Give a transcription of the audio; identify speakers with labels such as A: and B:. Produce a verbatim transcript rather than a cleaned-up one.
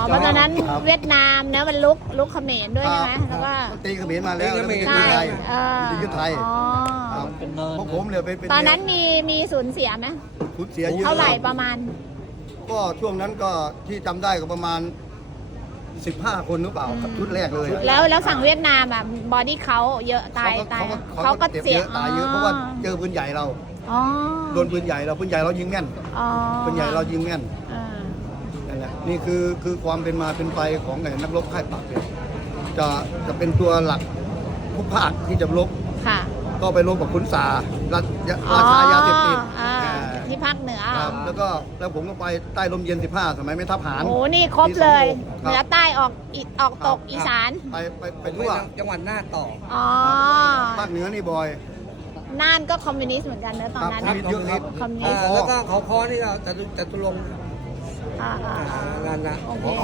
A: เพราะฉะนั้น
B: ครับ
A: เวียดนามเนะมันลุกลุกเขมรด้วยใช่ไหมแล้วก็
B: มันตีเขมรมาแล้วแล้วมันจะ
A: ใช่
B: ขึ้นไทย
A: เออ
B: มันจะขึ้นไทย
A: อ๋อ
B: ครับ
C: เป็นเนิน
B: เพราะผมเนี่ยเป็นเป็
A: ตอนนั้นมีมีสูญเสียไหม
B: สูญเสียเยอะ
A: เท่าไหร่ประมาณ
B: ก็ช่วงนั้นก็ที่จำได้ก็ประมาณสิบห้าคนหรือเปล่าครับชุดแรกเลย
A: แล้วแล้วฝั่งเวียดนามอ่ะบอดี้เขาเยอะตาย
B: เขาก็
A: ตาย
B: เขาก็
A: เขาก็
B: จ็บ
A: เสีย
B: เยอะตายเยอะเพราะว่าเจอปืนใหญ่เรา
A: อ๋อ
B: โดนปืนใหญ่เราปืนใหญ่เรายิงแม่น
A: อ๋อ
B: ปืนใหญ่เรายิงแม่น
A: อ่า
B: นั่นแหละนี่คือคือความเป็นมาเป็นไปของไงนักรบค่ายปราบเนี่ยจะจะเป็นตัวหลักทุกภาคที่จะรบ
A: ค่ะ
B: ก็ไปรบกับขุนสาราราชายาเสพติด
A: อ๋ออ่า
B: อ่า
A: ที่ภาคเหนือ
B: ครับแล้วก็แล้วผมก็ไปใต้ลมเย็นสิบห้าสมัยไม่ทัพหาร
A: โอ้โหนี่ครบเลย
B: ปีสองหก
A: เหนือใต้ออกอีออกตก
B: ครับ
A: อีสาน
B: ไปไปไป
C: ไป
B: ทั่ว
C: จังหวัดหน้าต่อ
A: อ๋อ
B: ภาคเหนือนี่บอย
A: น่านก็คอมมิวนิสต์เหมือนกันเนอะตอนนั้น
B: ครับ
A: นะ
B: เยอะครับ
A: คอมมิวนิ
C: อ่า
A: สต์
C: แล้วก็เขาคอนี่ก็จตุจตุรงค์
A: อ่าอ่า
C: อ่า
A: อ่า
C: นั่นนะ
A: โอเค